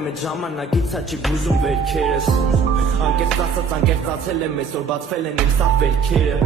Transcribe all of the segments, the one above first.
եմ այդ ժամանակից հաճի բուժում վերքերս Անկեղծ ասած անկեղծացել եմ այսօր բացվել են իմ սաղ վերքերը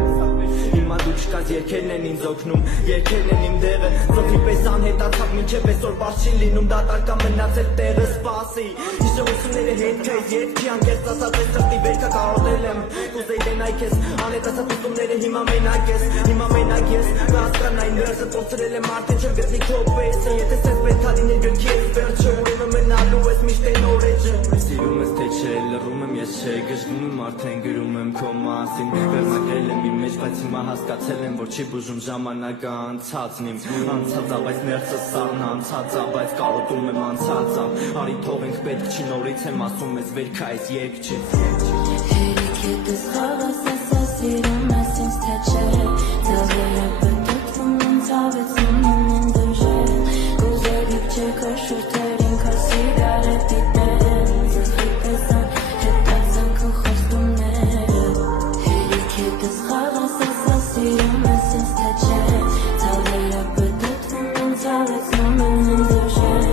Հիմա դու չկաս երկերն են ինձ օգնում Երկերն են իմ դեղը Ծոթի պես անհետացավ մինչև այսօր բաց չի լինում Դատարկա մնացել տեղը սպասի Հիշողությունները հետ քեզ ետքի անկեղծ ասած այս սրտի վերքա կարոտել եմ Կուզեի դենայ քեզ անհետացած ուսումները հիմա մենակ ես Հիմա մենակ ես կհասկան այն վերսը ծոցրել եմ արդեն չեմ գտնի քո պեսը Եթե սենց պետք ա լինել գրքի ես վերջը ուրեմն մնալու ես միշտ այն օրեջը Սիրում ես թե չէ լռում եմ ես չէ գժվում եմ արդեն գրում եմ քո մասին Վերնակրել եմ իմ մեջ բայց հիմա հասկացել եմ որ չի բուժում ժամանակը անցածն իմ Անցածա բայց ներսը սառն անցածա բայց կարոտում եմ անցածա Արի թողենք պետք չի նորից եմ ասում ես վերքա այս երգ չի Հերիք ես խաղաս ասա սիրում ես ինձ թե չէ Ձավերը բնդոտվում են ծավեցնում են դժեր Կուզերիք չէ քո շուրթերին քո սիգարետի տեն Ձեզի պեսան հետացան քո խոստումները Հերիք ես խաղաս ասա սիրում ես ինձ թե չէ Ձավերը բնդոտվում են ծավեցնում են դժեր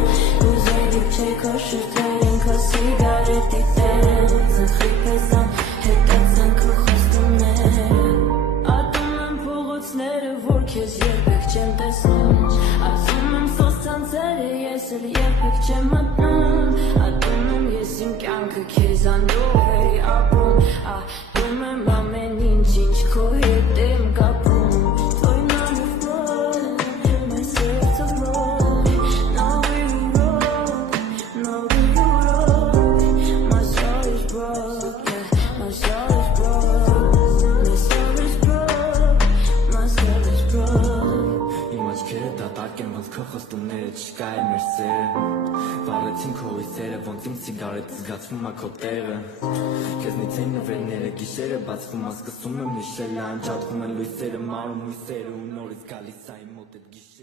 Կուզերիք չէ քո շուրթերին քո սիգարետի տեն Ձեզի պեսան հետացան քո խոստումները Ատում եմ փողոցները, որ քեզ երբեք չեմ տեսնում Ասում եմ սոսցանցերը, ես էլ երբեք չեմ մտնում Ատում եմ ես իմ կյանքը քեզանով էի ապրում Ատում եմ ամեն ինչ քո հետ եմ կապում Твой номер в поле, мое сердце в роли Новый урок, my soul is broke, yeah, my soul is broke My soul is broke, my soul is broke Իմ աչքերը դատարկ են ոնց քո խոստումները չկա է մեր սերը Վառեցին քո հույսերը ոնց իմ սիգարետը զգացվում ա քո տեղը Քեզնից են նվերները գիշերը բացվում ա սկսում եմ հիշել Անջատվում են լույսերը մարում հույսերը ու նորից գալիս ա իմ մոտ էդ գիշերը